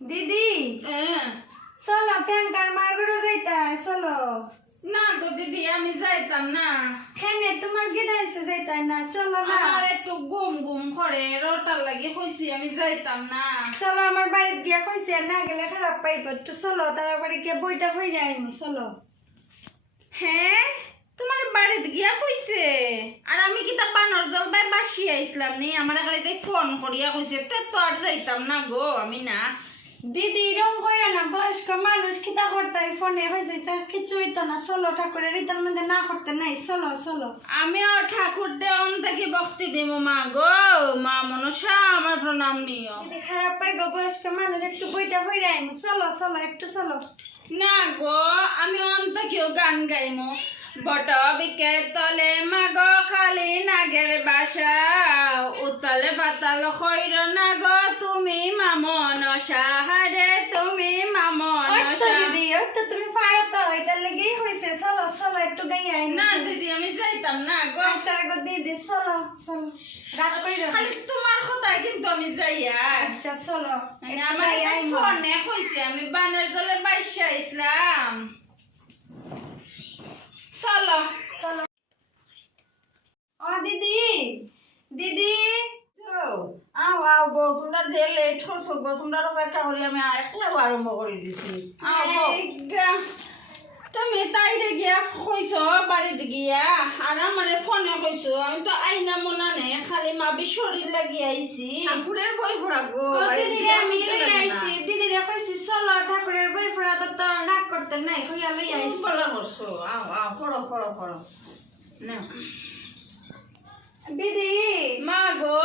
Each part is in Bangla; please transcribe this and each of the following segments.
দিদি চলো ফ্যানটার মার করে যাইতা চলো না গো দিদি আমি যাইতাম না। ফ্যানে তোমার গিদাইছে যাইতা না চলো না আমার একটু গুম গুম করে রোটার লাগি কইছি আমি যাইতাম না। চলো আমার বাড়িতে গিয়া কইছে না গেলে খারাপ পাইব তো চলো তারপরে গিয়ে বইটা হয়ে যায়নি চলো। হ্যাঁ তোমার বাড়িতে গিয়া কইছে আর আমি কি তা পানর জল বাই বাসি আইছিলাম নি আমার গাড়িতে ফোন করিয়া কইছে তে তো আর যাইতাম না গো আমি না। দিদি রং কইয়া না বয়স্ক মানুষ কিতা করতে ফোনে হয়েছে তার কিছু হইতো না চলো ঠাকুরের রিতার মধ্যে না করতে নাই চলো চলো। আমিও ঠাকুর দেওয়ান থেকে ভক্তি দিব মা গো মা মনসা আমার প্রণাম নিও। দিদি খারাপ পাইব বয়স্ক মানুষ একটু বইটা হয়ে যায়নি চলো চলো একটু চলো। না গো আমি অন্তকেও গান গাইমো বট বিকে তলে মাগ খালি নাগের বাসা উতলে পাতাল খৈর নাগ তুমি মামন সাহারে তুমি মামন দিদি তো তুমি পারো তো এটার লেগেই হয়েছে চলো চলো একটু গাইয়া না দিদি আমি যাইতাম না গো। আচ্ছা গো দিদি চলো চলো রাগ কইরো না। খালি তোমার কথাই কিন্তু আমি যাইয়া আচ্ছা চলো আমার ফোনে কইছে আমি বানের জলে বাইসা ইসলাম চলো চলো। ও দিদি দিদি আও আও বউ তোমরা যে লেট হচ্ছো গো তোমরা অপেক্ষা করি আমি একলা আরম্ভ করে দিছি। তুমি তাইরে গিয়া কইছো বাড়িতে গিয়া আর আমারে ফোনে কইছো আমি তো আইনা মনা নে খালি মাবি শরীর লাগি আইছি ঠাকুরের বই পড়া গো। দিদিরে আমি লই আইছি দিদিরে কইছি চলো ঠাকুরের বই পড়া তো রাগ করতে নাই কইয়া লই আইছি। বলা করছো আও আও পড়ো পড়ো পড়ো না দিদি মা গো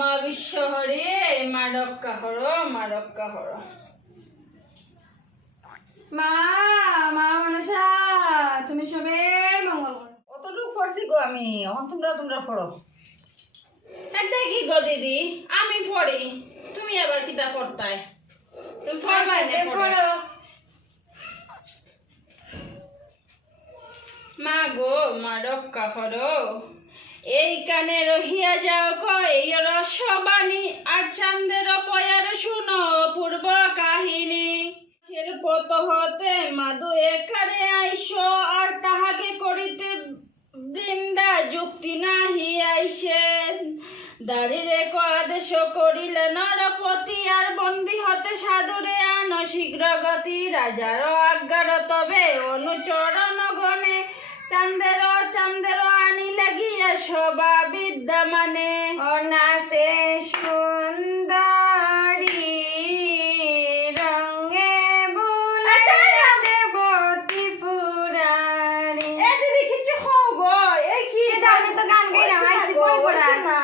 মা বিশ্বহরি মা রক্ষা করো মা রক্ষা করো। মা মা মনসা তুমি সবের মঙ্গল করো। কতটুকু পড়ছি গো আমি এখন তোমরা তোমরা পড়ো। এটা কি গো দিদি আমি পড়ি তুমি আবার কিতা পড়তাই তুমি পড়বাই না পড়ো। মা গো মা রক্ষা করো এই কানে রহিয়া যাও এই রসবাণী আর চাঁদের পয়ার শুনো পূর্ব কাহিনী পত হতে মাদু এখানে আইসো আর তাহাকে করিতে বৃন্দা যুক্তি নাহি আইসেন দাঁড়িয়ে আদেশ করিলে নরপতি আর বন্দি হতে সাধুরে আনো শীঘ্র গতি রাজার আজ্ঞার তবে অনুচরণ গণে চাঁদের চাঁদের আনি লাগিয়া সবা বিদ্যা মানে ও নাচে সুন্দরী রঙে বুলে দেবতী পুরাণী। এ দিদি কিছু খাও গো এই কি আমি তো গান গাই না আইছি বই পড়া না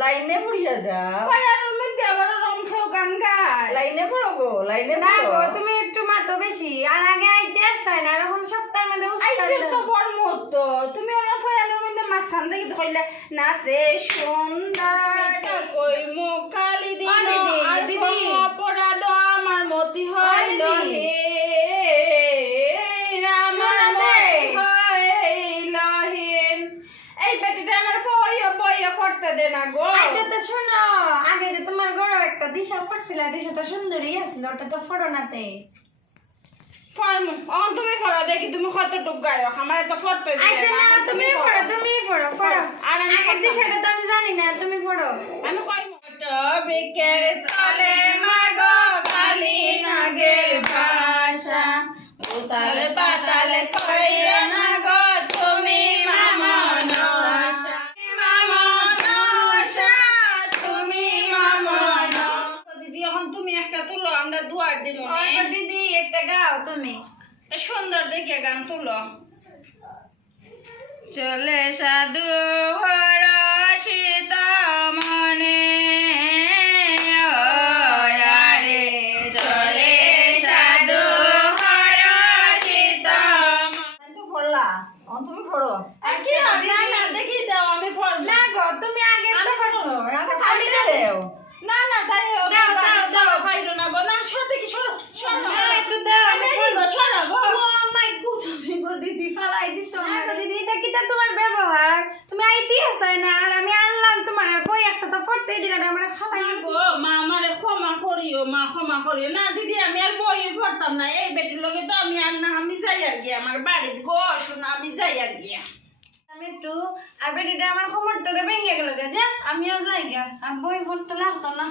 লাইনে পড়িয়া যাও পায়ার মধ্যে আবার রং খাও গান গায় লাইনে পড়ো গো লাইনে না গো তুমি একটু মাতো বেশি আর আগে আইতে আসছাই না এখন সপ্তাহের মধ্যে আইছে তো বর্মত তুমি আমার পায়ার মধ্যে মাছখান থেকে কইলে নাচে সুন্দর কই মুখালি দিন আর দিদি অপরাধ আমার মতি হইল হে আমার মতি হইল হে। এই বেটিটা আমার বইয়া করতে দে না গো। আচ্ছা তো শোনো আগে যে তোমার গড় একটা দিশা পড়ছিল দিশাটা সুন্দরী আছিল ওটা তো ফটো নাতে তুমি ফটো দেখি তুমি কতটুক গায়ক আমার তো ফটো আচ্ছা না তুমি ফটো আর আমি আগের দিশাটা তো আমি জানি না তুমি ফটো আমি কই মোটো বিকের তলে মাগো খালি নাগের ভাষা উতালে পাতালে কইরা না গো তুমি মামন আশা মামন আশা তুমি মামন। দিদি এখন তুমি একটা তুলো আমরা দুয়ার দিব দিদি একটা গাও তুমি সুন্দর দেখে গান তুলো। চলে সাধু হর সীতা মনে রে চলে সাধু হর সীতা তো পড়লা তুমি পড়ো কি না দেখি দাও আমি পড়ব না গো তুমি আগে তো পড়ছো খালি দাও না না তাই দাও পাইলো না গো না সাথে কি সরো একটু দাও আমি বলবো সরো গো। ও মাই গড তুমি গো দিদি ফালাই দিছো না দিদি এটা কিটা তোমার ব্যবহার তুমি আইতে আসা করিও মা ক্ষমা করিও না দিদি আমি আর বই পড়তাম না এই বেটির লগে তো আমি আর না আমি যাই আর কি আমার বাড়ির গো শোনা আমি যাই আর কি আমি একটু আর বেটিটা আমার খবরটা ভেঙে গেল যে আমিও যাই গা আর বই পড়তে লাগতো না